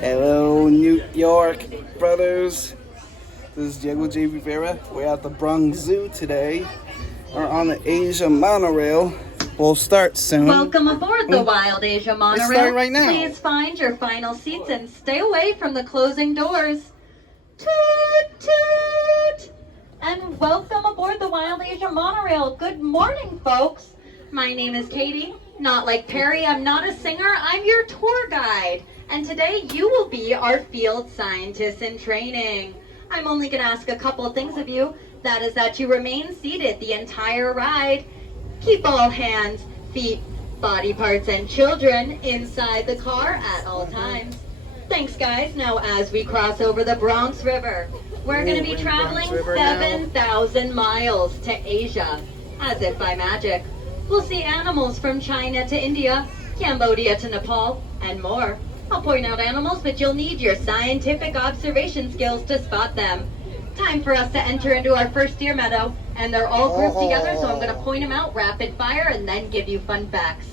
Hello, New York brothers. This is Diego J. Rivera. We're at the Bronx Zoo today. We're on the Asia monorail. We'll start soon. Welcome aboard the Wild Asia monorail. Let's start right now. Please find your final seats and stay away from the closing doors. Toot toot! And welcome aboard the Wild Asia monorail. Good morning, folks. My name is Katie. Not like Perry, I'm not a singer. I'm your tour guide. And today you will be our field scientist in training. I'm only going to ask a couple of things of you. That is that you remain seated the entire ride. Keep all hands, feet, body parts, and children inside the car at all times. Thanks, guys. Now, as we cross over the Bronx River, we're going to be traveling 7,000 miles to Asia, as if by magic. We'll see animals from China to India, Cambodia to Nepal, and more. I'll point out animals, but you'll need your scientific observation skills to spot them. Time for us to enter into our first deer meadow, and they're all grouped together, so I'm going to point them out rapid fire and then give you fun facts.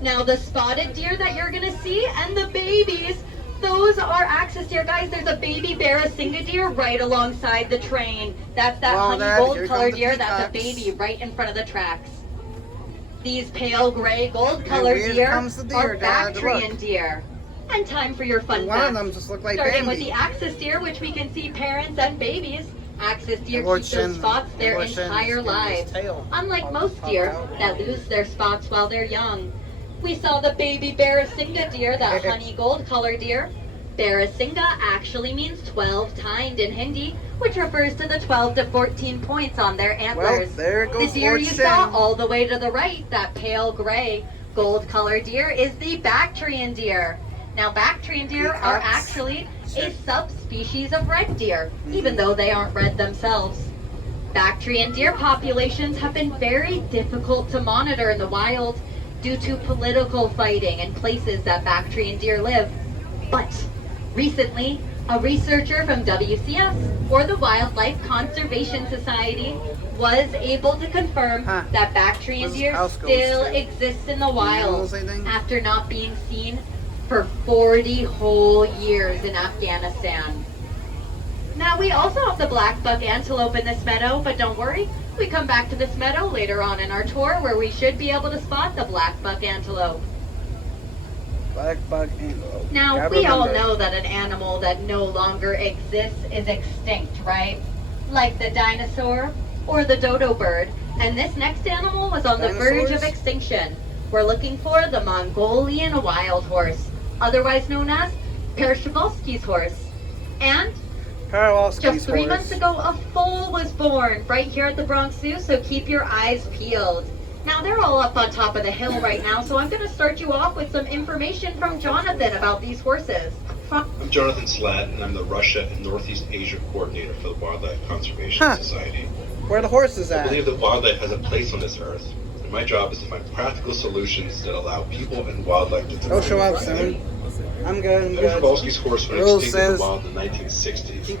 Now, the spotted deer that you're going to see and the babies, those are axis deer. Guys, there's a baby Barasinga deer right alongside the train. That's that honey gold colored deer. That's a baby right in front of the tracks. These pale gray gold colored deer are Bactrian deer. And time for your fun facts. One of them just looked like Starting Bambi. with the axis deer, which we can see parents and babies. Axis deer keep those spots their entire lives. Unlike most deer that lose their spots while they're young. We saw the baby Barasinga deer, that honey gold colored deer. Barasinga actually means 12-tined in Hindi, which refers to the 12 to 14 points on their antlers. Well, there goes the deer you saw all the way to the right, that pale gray gold colored deer, is the Bactrian deer. Now, Bactrian deer are actually a subspecies of red deer, even though they aren't red themselves. Bactrian deer populations have been very difficult to monitor in the wild due to political fighting in places that Bactrian deer live. But recently, a researcher from WCS, or the Wildlife Conservation Society, was able to confirm that Bactrian deer still exist in the wild after not being seen for 40 whole years in Afghanistan. Now, we also have the black buck antelope in this meadow, but don't worry, we come back to this meadow later on in our tour where we should be able to spot the black buck antelope. Black buck antelope. Now, we all know that an animal that no longer exists is extinct, right? Like the dinosaur or the dodo bird. And this next animal was on the verge of extinction. We're looking for the Mongolian wild horse, otherwise known as Przewalski's horse. And just 3 months ago, a foal was born right here at the Bronx Zoo, so keep your eyes peeled. Now, they're all up on top of the hill right now, so I'm going to start you off with some information from Jonathan about these horses. I'm Jonathan Slatt, and I'm the Russia and Northeast Asia coordinator for the Wildlife Conservation Society. Where are the horses at? I believe that wildlife has a place on this earth, and my job is to find practical solutions that allow people and wildlife to thrive. Go show up, Simon. I'm good. Przewalski's horse went extinct in the wild in the 1960s.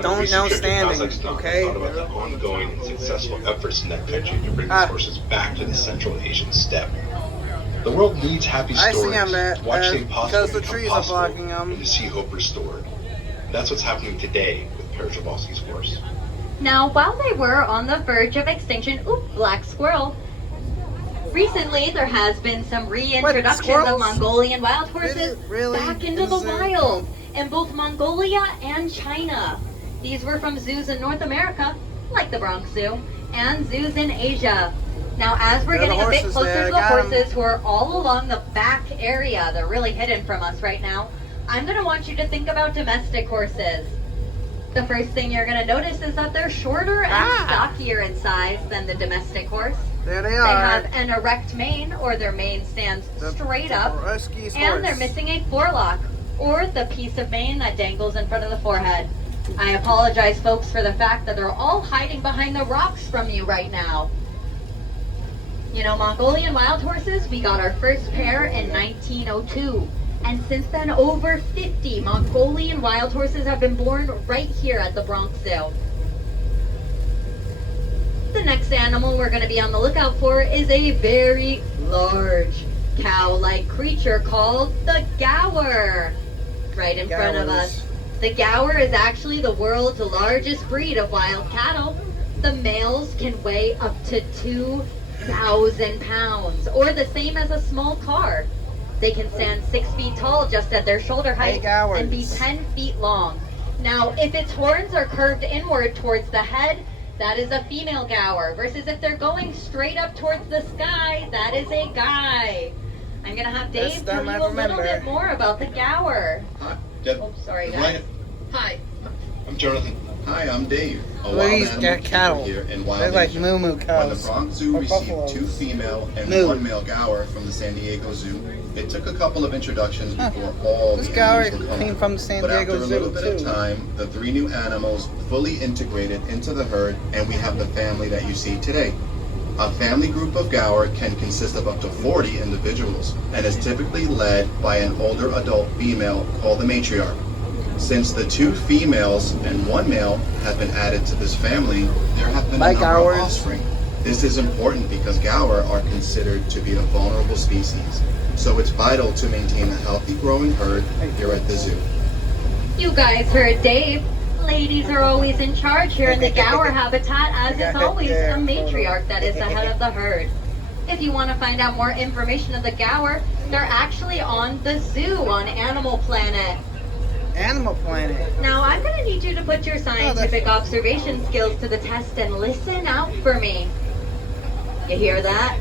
Don't know standing, okay? Thought about the ongoing and successful efforts in that country to bring these horses back to the Central Asian steppe. The world needs happy stories to watch the impossible become possible and to see hope restored. And that's what's happening today with Przewalski's horse. Now, while they were on the verge of extinction, black squirrel. Recently, there has been some reintroduction of Mongolian wild horses back into the wild in both Mongolia and China. These were from zoos in North America, like the Bronx Zoo, and zoos in Asia. Now, as we're getting a bit closer to the horses who are all along the back area, they're really hidden from us right now, I'm going to want you to think about domestic horses. The first thing you're going to notice is that they're shorter and stockier in size than the domestic horse. There they They are. have an erect mane, or their mane stands straight up, and they're missing a forelock, or the piece of mane that dangles in front of the forehead. I apologize, folks, for the fact that they're all hiding behind the rocks from you right now. You know, Mongolian wild horses, we got our first pair in 1902. And since then, over 50 Mongolian wild horses have been born right here at the Bronx Zoo. The next animal we're going to be on the lookout for is a very large cow-like creature called the gaur. right in front of us. The gaur is actually the world's largest breed of wild cattle. The males can weigh up to 2,000 pounds, or the same as a small car. They can stand 6 feet tall just at their shoulder height and be 10 feet long. Now, if its horns are curved inward towards the head, that is a female gaur, versus if they're going straight up towards the sky, that is a guy. I'm gonna have Dave tell you a little bit more about the gaur. Hi, Oh, sorry guys. Hi, I'm Jonathan. Hi, I'm Dave. A Well, wild he's animal got cattle. keeper here in They're Wild like Asia. moo When the cows. Bronx Zoo Or received buffaloes. 2 female and Moo. 1 male gaur from the San Diego Zoo, it took a couple of introductions before all This the gaur animals were came common. from the San But Diego after a little Zoo bit too. of time, the 3 new animals fully integrated into the herd, and we have the family that you see today. A family group of gaur can consist of up to 40 individuals and is typically led by an older adult female called the matriarch. Since the 2 females and 1 male have been added to this family, there have been a number of offspring. This is important because gaur are considered to be a vulnerable species, so it's vital to maintain a healthy growing herd here at the zoo. You guys heard Dave. Ladies are always in charge here in the gaur habitat, as is always a matriarch that is the head of the herd. If you want to find out more information of the gaur, they're actually on the zoo on Animal Planet. Animal Planet. Now, I'm going to need you to put your scientific observation skills to the test and listen out for me. You hear that?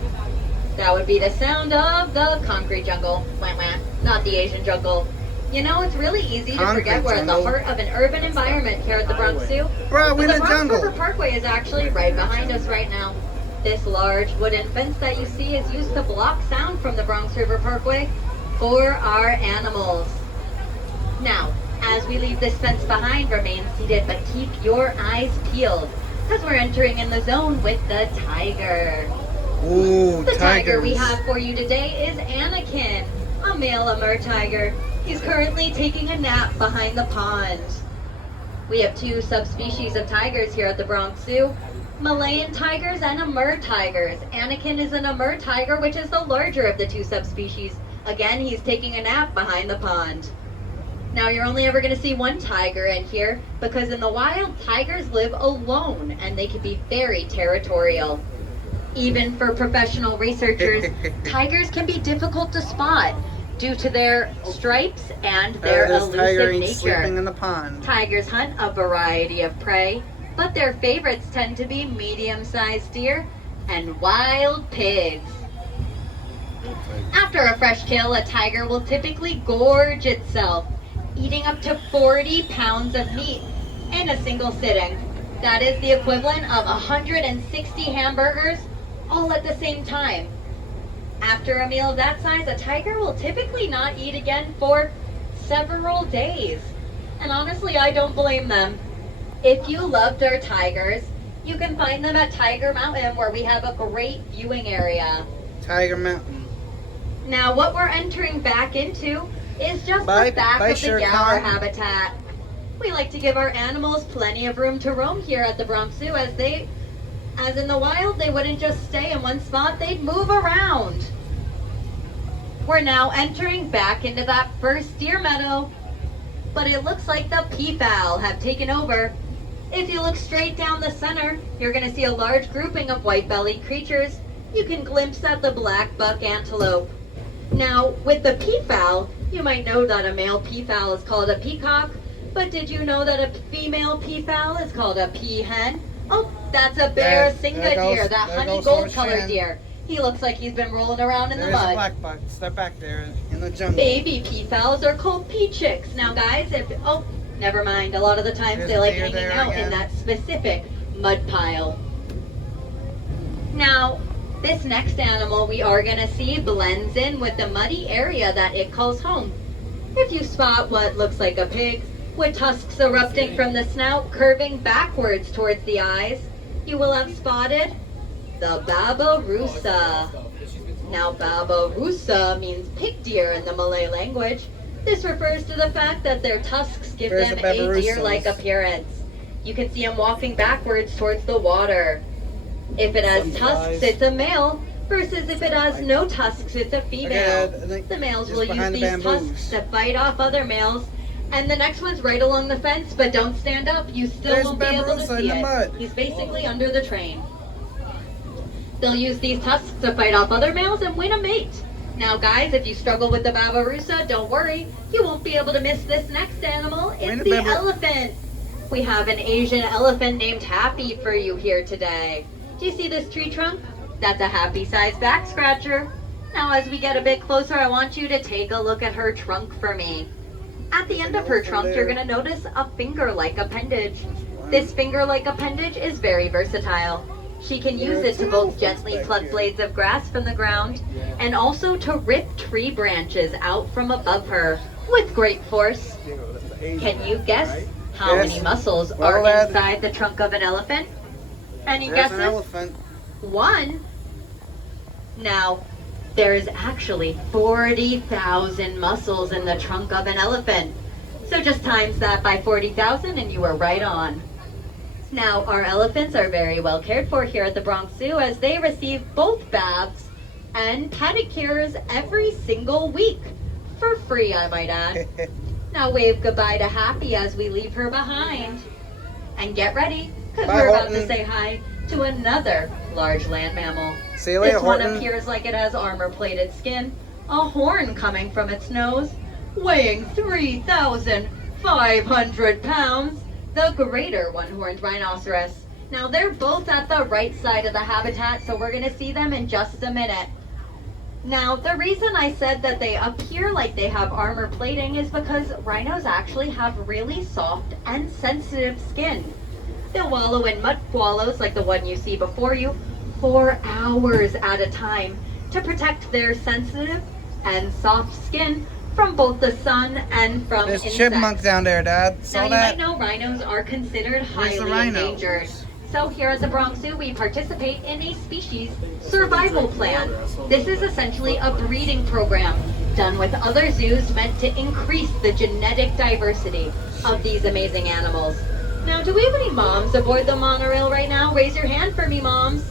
That would be the sound of the concrete jungle. Wah, wah. Not the Asian jungle. You know, it's really easy to forget we're at the heart of an urban environment here at the Bronx Zoo. Bro, we're in the the Bronx jungle. River Parkway is actually right behind us right now. This large wooden fence that you see is used to block sound from the Bronx River Parkway for our animals. Now, as we leave this fence behind, remain seated, but keep your eyes peeled, because we're entering in the zone with the tiger. Ooh, The tiger tigers. we have for you today is Anakin, a male Amur tiger. He's currently taking a nap behind the pond. We have 2 subspecies of tigers here at the Bronx Zoo, Malayan tigers and Amur tigers. Anakin is an Amur tiger, which is the larger of the 2 subspecies. Again, he's taking a nap behind the pond. Now, you're only ever going to see 1 tiger in here, because in the wild, tigers live alone, and they can be very territorial. Even for professional researchers, tigers can be difficult to spot due to their stripes and their This tiger elusive ain't sleeping nature. in the pond. Tigers hunt a variety of prey, but their favorites tend to be medium-sized deer and wild pigs. After a fresh kill, a tiger will typically gorge itself, eating up to 40 pounds of meat in a single sitting. That is the equivalent of 160 hamburgers all at the same time. After a meal of that size, a tiger will typically not eat again for several days. And honestly, I don't blame them. If you loved our tigers, you can find them at Tiger Mountain, where we have a great viewing area. Tiger Mountain. Now, what we're entering back into is just Bye- the back bye, of the Shere gaur Khan. habitat. We like to give our animals plenty of room to roam here at the Bronx Zoo, as in the wild, they wouldn't just stay in one spot, they'd move around. We're now entering back into that first deer meadow, but it looks like the peafowl have taken over. If you look straight down the center, you're going to see a large grouping of white-bellied creatures. You can glimpse at the black buck antelope. Now, with the peafowl, you might know that a male peafowl is called a peacock, but did you know that a female peafowl is called a peahen? Oh, that's a bear singa deer, that honey gold colored deer. He looks like he's been rolling around in the There's a mud. black buck. They're back there in the jungle. Baby peafowls are called pea chicks. Now, guys, never mind. A lot of the times There's they a like deer hanging there out in again. that specific mud pile. Now, this next animal we are going to see blends in with the muddy area that it calls home. If you spot what looks like a pig, with tusks erupting from the snout, curving backwards towards the eyes, you will have spotted the babirusa. Now, babirusa means pig deer in the Malay language. This refers to the fact that their tusks give Where's them the a babirusos? deer-like appearance. You can see them walking backwards towards the water. If it has tusks, it's a male, versus if it has no tusks, it's a female. Okay, I think The males just will use behind the these bamboos. tusks to fight off other males And the next one's right along the fence, but don't stand up. You still won't be able to see it. He's basically under the train. They'll use these tusks to fight off other males and win a mate. Now guys, if you struggle with the babirusa, don't worry. You won't be able to miss this next animal. It's the elephant. We have an Asian elephant named Happy for you here today. Do you see this tree trunk? That's a happy-sized back scratcher. Now as we get a bit closer, I want you to take a look at her trunk for me. At the end of her trunk, you're going to notice a finger-like appendage. This finger-like appendage is very versatile. She can use it to both gently pluck blades of grass from the ground and also to rip tree branches out from above her with great force. Can you guess how many muscles are inside the trunk of an elephant? Any guesses? One. Now, there's actually 40,000 muscles in the trunk of an elephant. So just times that by 40,000 and you are right on. Now, our elephants are very well cared for here at the Bronx Zoo as they receive both baths and pedicures every single week. For free, I might add. Now wave goodbye to Happy as we leave her behind. And get ready, because we're about to say hi to another large land mammal. See you later, this one Horton. appears like it has armor-plated skin, a horn coming from its nose, weighing 3,500 pounds, the greater one-horned rhinoceros. Now they're both at the right side of the habitat, so we're going to see them in just a minute. Now, the reason I said that they appear like they have armor plating is because rhinos actually have really soft and sensitive skin. They'll wallow in mud wallows like the one you see before you for hours at a time to protect their sensitive and soft skin from both the sun and from There's insects. chipmunk down there, Dad. Now, you might know rhinos are considered highly endangered. So here at the Bronx Zoo, we participate in a species survival plan. This is essentially a breeding program done with other zoos meant to increase the genetic diversity of these amazing animals. Now, do we have any moms aboard the monorail right now? Raise your hand for me, moms.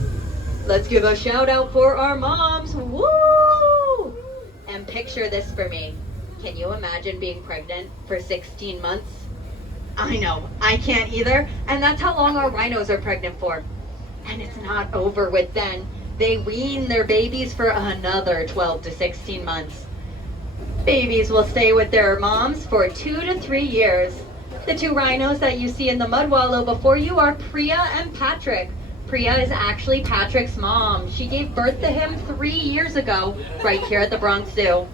Let's give a shout out for our moms. Woo! And picture this for me. Can you imagine being pregnant for 16 months? I know, I can't either, and that's how long our rhinos are pregnant for. And it's not over with then. They wean their babies for another 12 to 16 months. Babies will stay with their moms for 2 to 3 years. The two rhinos that you see in the mud wallow before you are Priya and Patrick. Priya is actually Patrick's mom. She gave birth to him 3 years ago, right here at the Bronx Zoo.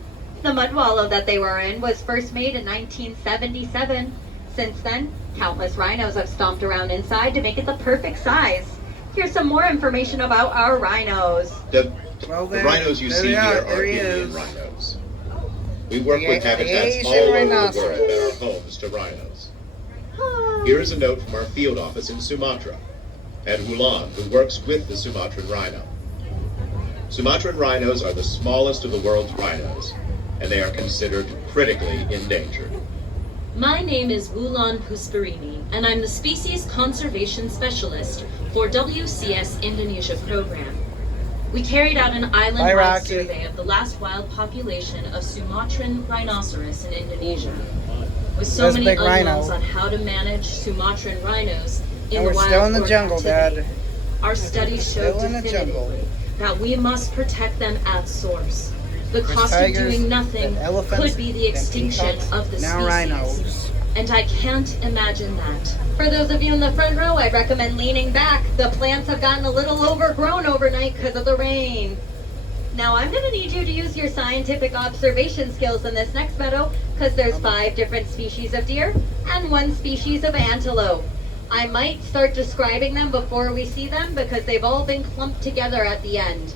The mud wallow that they were in was first made in 1977. Since then, countless rhinos have stomped around inside to make it the perfect size. Here's some more information about our rhinos. The rhinos you see here are Indian rhinos. We work with habitats all over the world that are homes to rhinos. Here is a note from our field office in Sumatra, Ed Hulan, who works with the Sumatran rhino. Sumatran rhinos are the smallest of the world's rhinos, and they are considered critically endangered. My name is Wulan Pusparini, and I'm the Species Conservation Specialist for WCS Indonesia program. We carried out an island-wide survey of the last wild population of Sumatran rhinoceros in Indonesia. With so many unknowns on how to manage Sumatran rhinos in the wild still in the jungle, Dad. Our studies showed definitively that we must protect them at source. The cost of doing nothing could be the extinction of the species. Rhinos. And I can't imagine that. For those of you in the front row, I'd recommend leaning back. The plants have gotten a little overgrown overnight because of the rain. Now I'm going to need you to use your scientific observation skills in this next meadow because there's 5 different species of deer and 1 species of antelope. I might start describing them before we see them because they've all been clumped together at the end.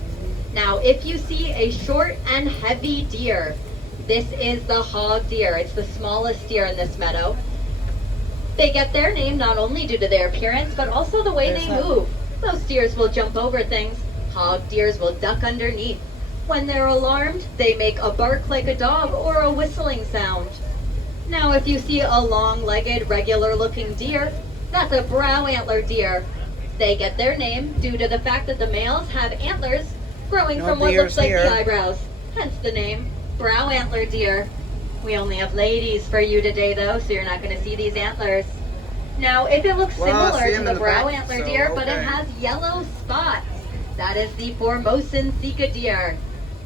Now, if you see a short and heavy deer, this is the hog deer. It's the smallest deer in this meadow. They get their name not only due to their appearance, but also the way they move. Those deers will jump over things. Hog deers will duck underneath. When they're alarmed, they make a bark like a dog or a whistling sound. Now, if you see a long-legged, regular-looking deer, that's a brow antler deer. They get their name due to the fact that the males have antlers growing from what looks like the eyebrows, hence the name brow antler deer. We only have ladies for you today though, so you're not going to see these antlers. Now, if it looks similar to the brow antler deer, but it has yellow spots, that is the Formosan Sika deer.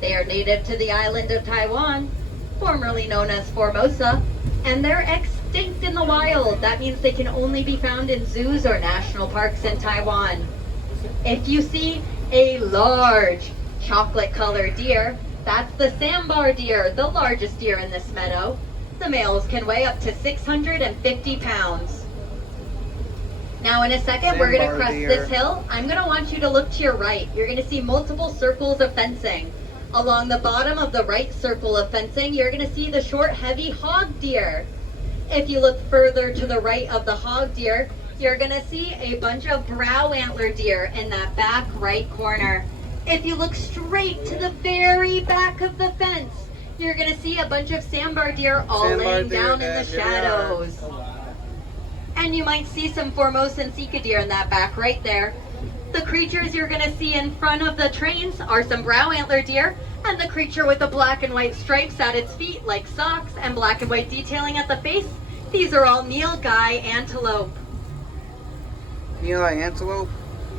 They are native to the island of Taiwan, formerly known as Formosa, and they're extinct in the wild. That means they can only be found in zoos or national parks in Taiwan. If you see a large chocolate-colored deer, that's the sambar deer, the largest deer in this meadow. The males can weigh up to 650 pounds. Now in a second, we're going to crest this hill. I'm going to want you to look to your right. You're going to see multiple circles of fencing. Along the bottom of the right circle of fencing, you're going to see the short, heavy hog deer. If you look further to the right of the hog deer, you're going to see a bunch of brow antler deer in that back right corner. If you look straight to the very back of the fence, you're going to see a bunch of sambar deer all laying down in the shadows. And you might see some Formosan Sika deer in that back right there. The creatures you're going to see in front of the trains are some brow antler deer, and the creature with the black and white stripes at its feet like socks and black and white detailing at the face, these are all nilgai antelope. Nilgai antelope?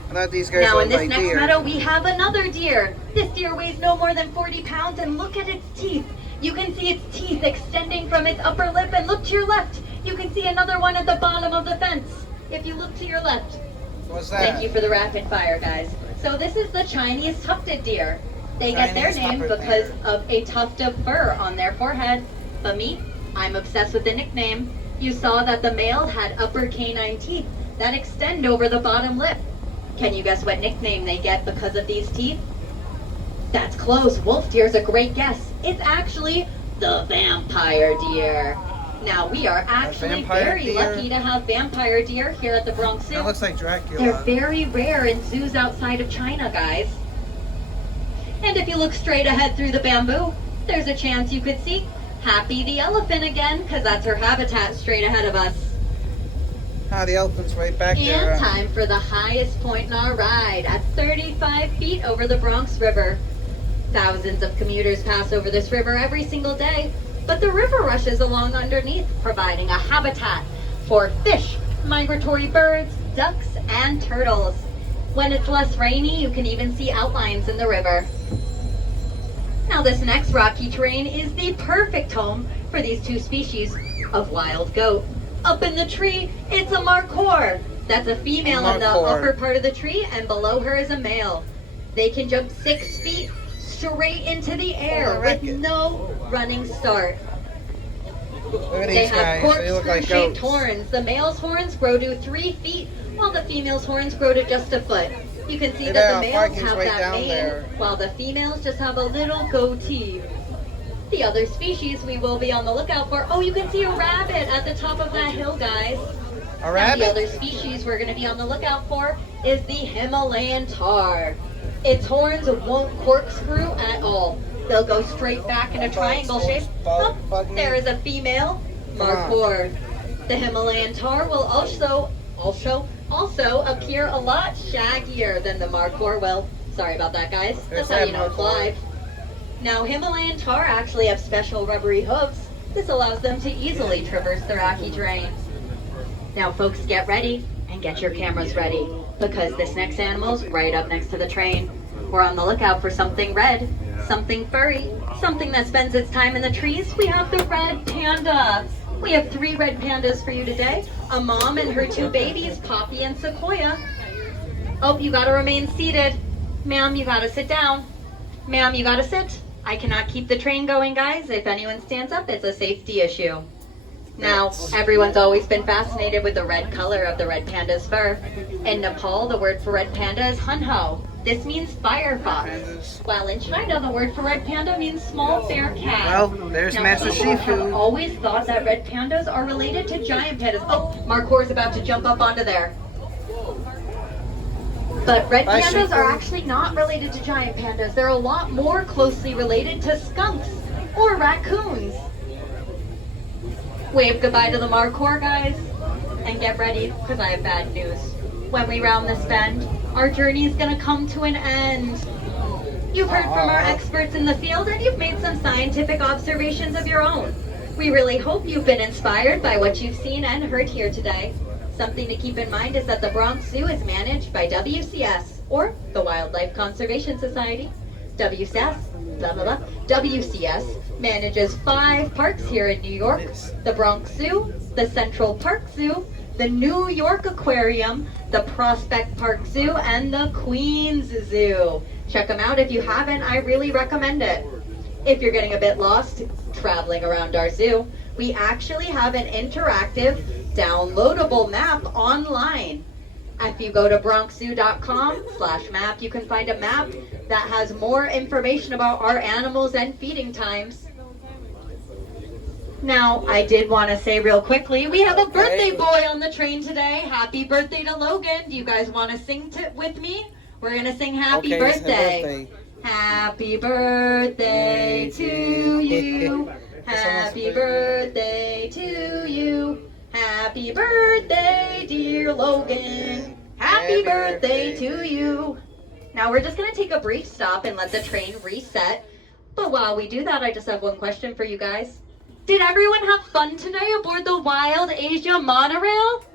I thought these guys now in this like next deer. meadow we have another deer. This deer weighs no more than 40 pounds, and look at its teeth. You can see its teeth extending from its upper lip, and look to your left. You can see another one at the bottom of the fence. If you look to your left. What's that? Thank you for the rapid fire, guys. So this is the Chinese tufted deer. They get their name because of a tuft of fur on their forehead. But me, I'm obsessed with the nickname. You saw that the male had upper canine teeth that extend over the bottom lip. Can you guess what nickname they get because of these teeth? That's close. Wolf deer's a great guess. It's actually the vampire deer. Now, we are actually very lucky to have vampire deer here at the Bronx Zoo. That looks like Dracula. They're very rare in zoos outside of China, guys. And if you look straight ahead through the bamboo, there's a chance you could see Happy the elephant again, because that's her habitat straight ahead of us. Ah, the elephant's right back there. And time for the highest point in our ride at 35 feet over the Bronx River. Thousands of commuters pass over this river every single day, but the river rushes along underneath, providing a habitat for fish, migratory birds, ducks, and turtles. When it's less rainy, you can even see outlines in the river. Now this next rocky terrain is the perfect home for these two species of wild goat. Up in the tree, it's a markhor. That's a female in the upper part of the tree, and below her is a male. They can jump 6 feet straight into the air with no running start. They have corkscrew-shaped horns. The male's horns grow to 3 feet, while the female's horns grow to just a foot. You can see that the males have that mane, while the females just have a little goatee. The other species we will be on the lookout for. Oh, you can see a rabbit at the top of that hill, guys. A rabbit? The other species we're going to be on the lookout for is the Himalayan tar. Its horns won't corkscrew at all. They'll go straight back in a triangle shape. Oh, there is a female markhor. The Himalayan tar will also appear a lot shaggier than the markhor. Well, sorry about that, guys. That's how you know it's live. Now, Himalayan tar actually have special rubbery hooves. This allows them to easily traverse the rocky terrain. Now, folks, get ready and get your cameras ready, because this next animal's right up next to the train. We're on the lookout for something red, something furry, something that spends its time in the trees. We have the red panda. We have 3 red pandas for you today. A mom and her 2 babies, Poppy and Sequoia. Oh, you gotta remain seated. Ma'am, you gotta sit down. Ma'am, you gotta sit. I cannot keep the train going, guys. If anyone stands up, it's a safety issue. Now, everyone's always been fascinated with the red color of the red panda's fur. In Nepal, the word for red panda is hunho. This means firefox. While in China, the word for red panda means small bear cat. Well, there's Master Shifu. Shifu. I've always thought that red pandas are related to giant pandas. Oh, Markhor's about to jump up onto there. But red pandas are actually not related to giant pandas. They're a lot more closely related to skunks or raccoons. Wave goodbye to the markhor, guys, and get ready, because I have bad news. When we round this bend, our journey is going to come to an end. You've heard from our experts in the field, and you've made some scientific observations of your own. We really hope you've been inspired by what you've seen and heard here today. Something to keep in mind is that the Bronx Zoo is managed by WCS, or the Wildlife Conservation Society. WCS manages 5 parks here in New York: the Bronx Zoo, the Central Park Zoo, the New York Aquarium, the Prospect Park Zoo, and the Queens Zoo. Check them out if you haven't. I really recommend it. If you're getting a bit lost traveling around our zoo, we actually have an interactive, downloadable map online. If you go to bronxzoo.com/map, you can find a map that has more information about our animals and feeding times. Now, I did want to say real quickly, we have a birthday boy on the train today. Happy birthday to Logan. Do you guys want to sing with me? We're going to sing happy birthday. Happy birthday to you. Happy birthday to you. Happy birthday, dear Logan. Happy birthday to you. Now we're just going to take a brief stop and let the train reset. But while we do that, I just have one question for you guys. Did everyone have fun today aboard the Wild Asia monorail?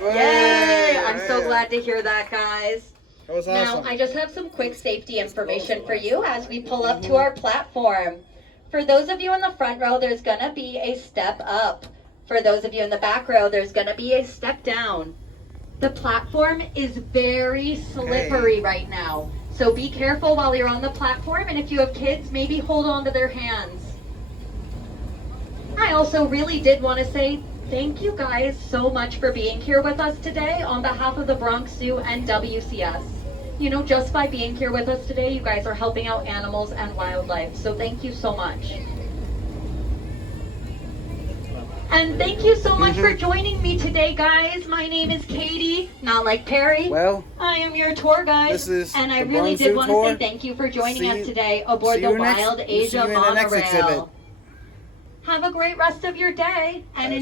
Yay! I'm so glad to hear that, guys. That was awesome. Now, I just have some quick safety information for you as we pull up to our platform. For those of you in the front row, there's going to be a step up. For those of you in the back row, there's going to be a step down. The platform is very slippery right now, so be careful while you're on the platform, and if you have kids, maybe hold on to their hands. I also really did want to say thank you guys so much for being here with us today on behalf of the Bronx Zoo and WCS. You know, just by being here with us today, you guys are helping out animals and wildlife, so thank you so much. And thank you so much for joining me today, guys. My name is Katie, not like Perry. Well, I am your tour guide, and I really did want to say thank you for joining us today aboard the Wild Asia monorail. Have a great rest of your day, and